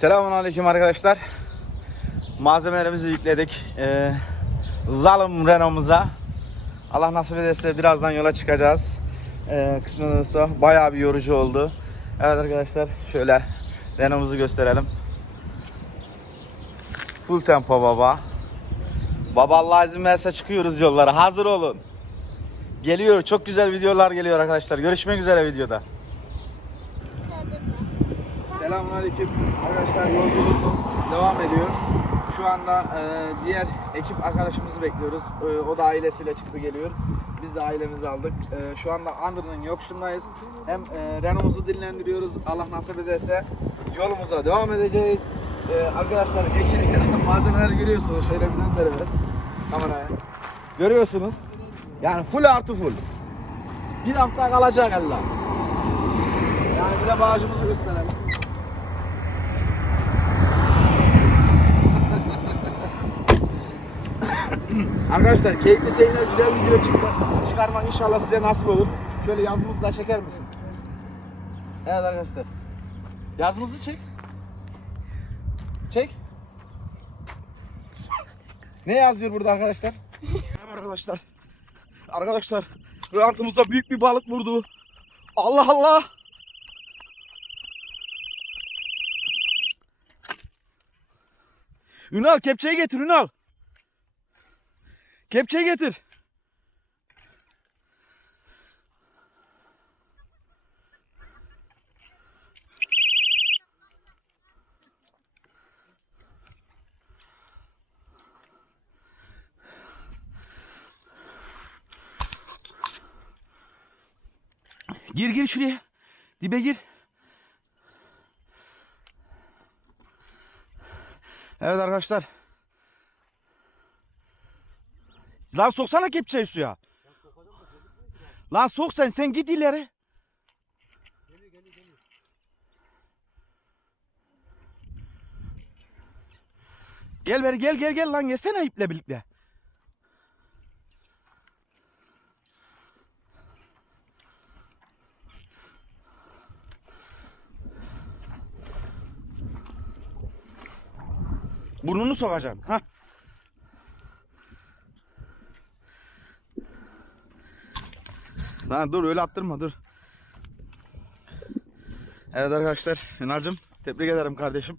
Selamun Aleyküm arkadaşlar. Malzemelerimizi yükledik. Ee, Zalım Renault'umuza. Allah nasip ederse birazdan yola çıkacağız. Ee, kısmet olursa bayağı bir yorucu oldu. Evet arkadaşlar şöyle Renault'umuzu gösterelim. Full tempo baba. Baba Allah izin verirse çıkıyoruz yollara. Hazır olun. Geliyor. Çok güzel videolar geliyor arkadaşlar. Görüşmek üzere videoda. Selamünaleyküm arkadaşlar yolculuğumuz devam ediyor. Şu anda e, diğer ekip arkadaşımızı bekliyoruz. E, o da ailesiyle çıktı geliyor. Biz de ailemizi aldık. E, şu anda Andır'ın yokuşundayız. Hem e, Renault'umuzu dinlendiriyoruz. Allah nasip ederse yolumuza devam edeceğiz. E, arkadaşlar ekip malzemeleri görüyorsunuz. Şöyle bir döndürün kameraya. Görüyorsunuz. Yani full artı full. Bir hafta kalacak Allah. Yani bir de bağışımızı gösterelim. Arkadaşlar keyifli seyirler, güzel video çıkma, çıkarmak inşallah size nasip olur. Şöyle yazımızı da çeker misin? Evet arkadaşlar. Yazımızı çek. Çek. Ne yazıyor burada arkadaşlar? Merhaba arkadaşlar. Arkadaşlar rantımıza büyük bir balık vurdu. Allah Allah. Ünal kepçeyi getir Ünal. Kepçeyi getir. Gir gir şuraya. Dibe gir. Evet arkadaşlar. Lan soksana kepçeyi suya. Lan sok sen sen git ileri. Gel beri gel gel gel lan yesene iple birlikte. Burnunu sokacaksın. Ha. Lan dur öyle attırma dur. Evet arkadaşlar Ünal'cım tebrik ederim kardeşim.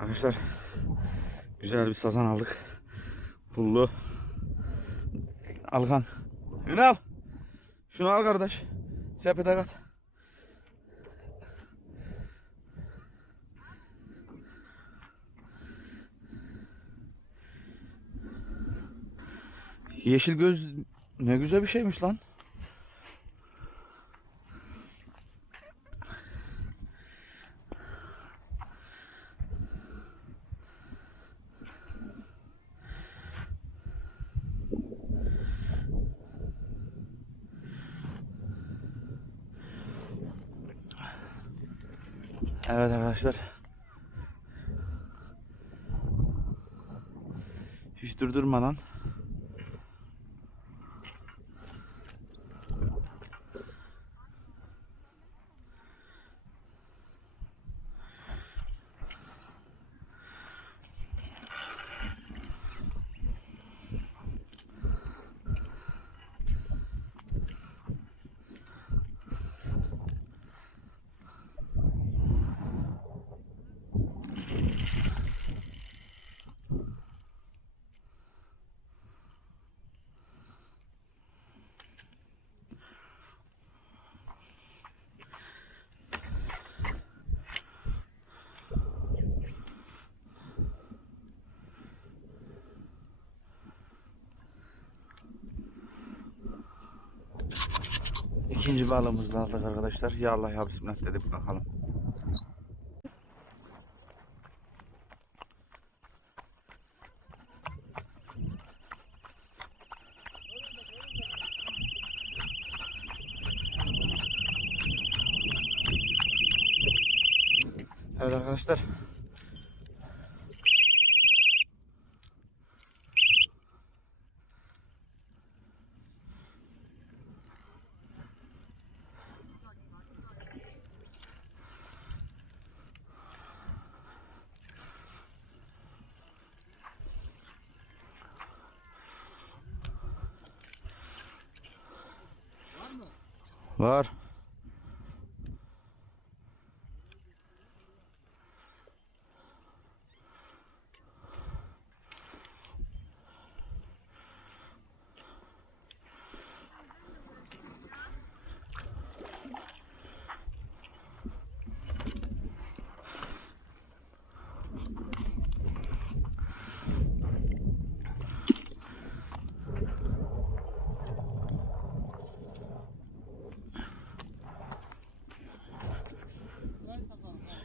Arkadaşlar güzel bir sazan aldık. Pullu. Algan. Ünal. Şunu al kardeş. Sepete kat. Yeşil göz ne güzel bir şeymiş lan. Evet arkadaşlar. Hiç durdurmadan ikinci balığımızı aldık arkadaşlar. Ya Allah ya Bismillah dedik bakalım. Evet arkadaşlar. Var.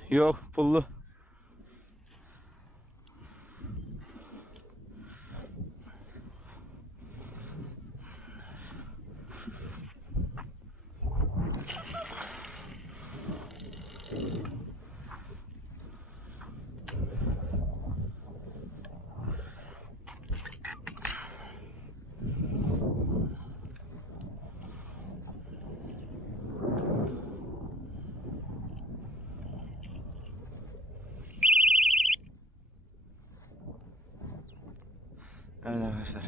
Yok pullu. Evet arkadaşlar.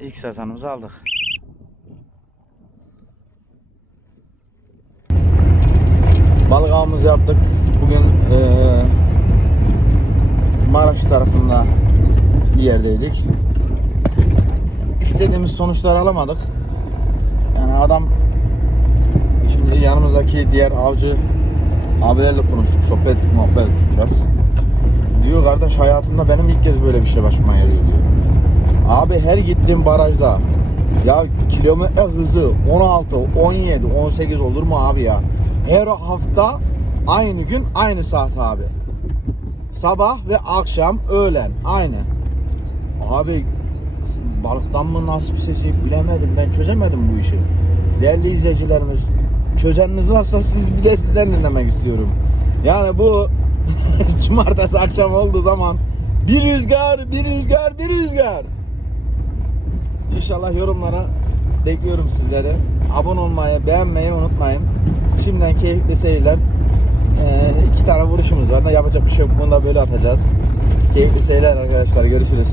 İlk sazanımızı aldık. Balık avımızı yaptık. Bugün eee Maraş tarafında bir yerdeydik. İstediğimiz sonuçları alamadık. Yani adam şimdi yanımızdaki diğer avcı abilerle konuştuk, sohbet ettik, muhabbet biraz. Diyor kardeş hayatımda benim ilk kez böyle bir şey başıma geliyor diyor. Abi her gittiğim barajda ya kilometre hızı 16, 17, 18 olur mu abi ya? Her hafta aynı gün aynı saat abi. Sabah ve akşam öğlen aynı. Abi balıktan mı nasip sesi bilemedim ben çözemedim bu işi. Değerli izleyicilerimiz çözeniniz varsa siz bir de sizden dinlemek istiyorum. Yani bu cumartesi akşam olduğu zaman bir rüzgar, bir rüzgar, bir rüzgar. İnşallah yorumlara bekliyorum sizleri. Abone olmayı, beğenmeyi unutmayın. Şimdiden keyifli seyirler. Ee, iki tane vuruşumuz var. Yapacak bir şey yok. Bunu da böyle atacağız. Keyifli seyirler arkadaşlar. Görüşürüz.